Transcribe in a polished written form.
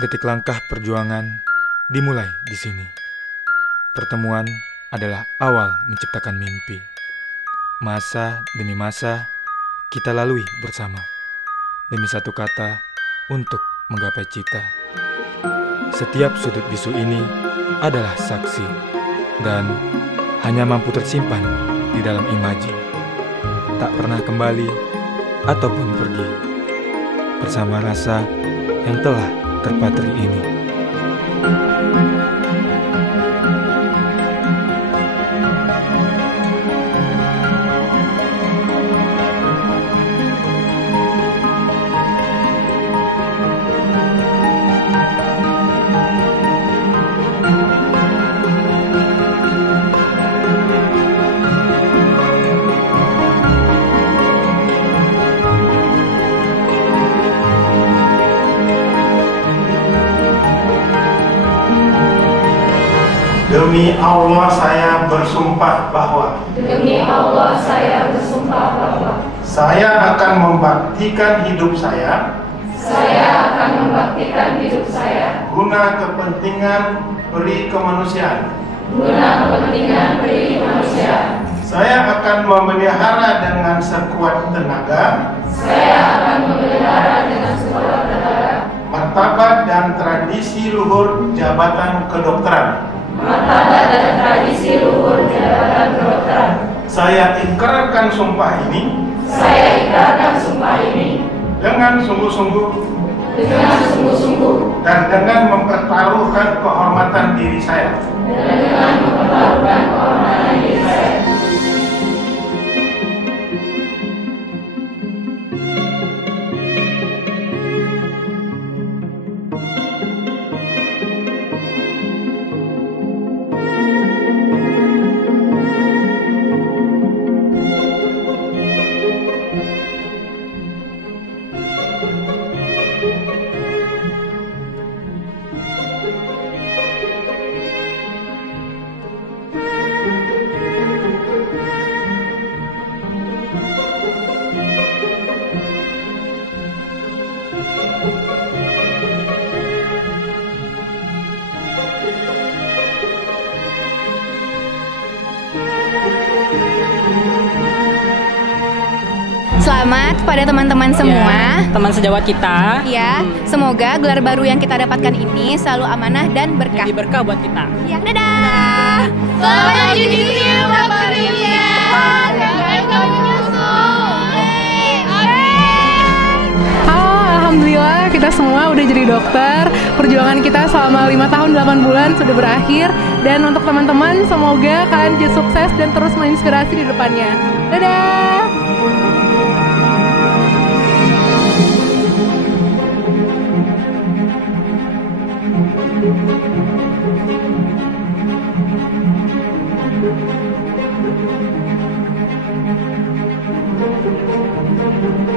Detik langkah perjuangan dimulai di sini. Pertemuan adalah awal menciptakan mimpi. Masa demi masa kita lalui bersama, demi satu kata untuk menggapai cita. Setiap sudut bisu ini adalah saksi dan hanya mampu tersimpan di dalam imaji. Tak pernah kembali ataupun pergi bersama rasa yang telah terpatri ini. Demi Allah saya bersumpah bahwa saya akan membaktikan hidup saya guna kepentingan peri kemanusiaan. Saya akan memelihara dengan sekuat tenaga martabat dan tradisi luhur jabatan kedokteran. Saya ikrarkan sumpah ini dengan sungguh-sungguh dan dengan mempertaruhkan kehormatan diri saya. Selamat kepada teman-teman semua, teman sejawat kita. Ya, semoga gelar baru yang kita dapatkan ini selalu amanah dan berkah. Jadi berkah buat kita. Ya, dadah. Selamat JDQ Bapak Rilian. Kami menyusul. Halo, alhamdulillah kita semua udah jadi dokter. Perjuangan kita selama 5 tahun 8 bulan sudah berakhir. Dan untuk teman-teman, semoga kalian jadi sukses dan terus menginspirasi di depannya. Dadah. Thank you.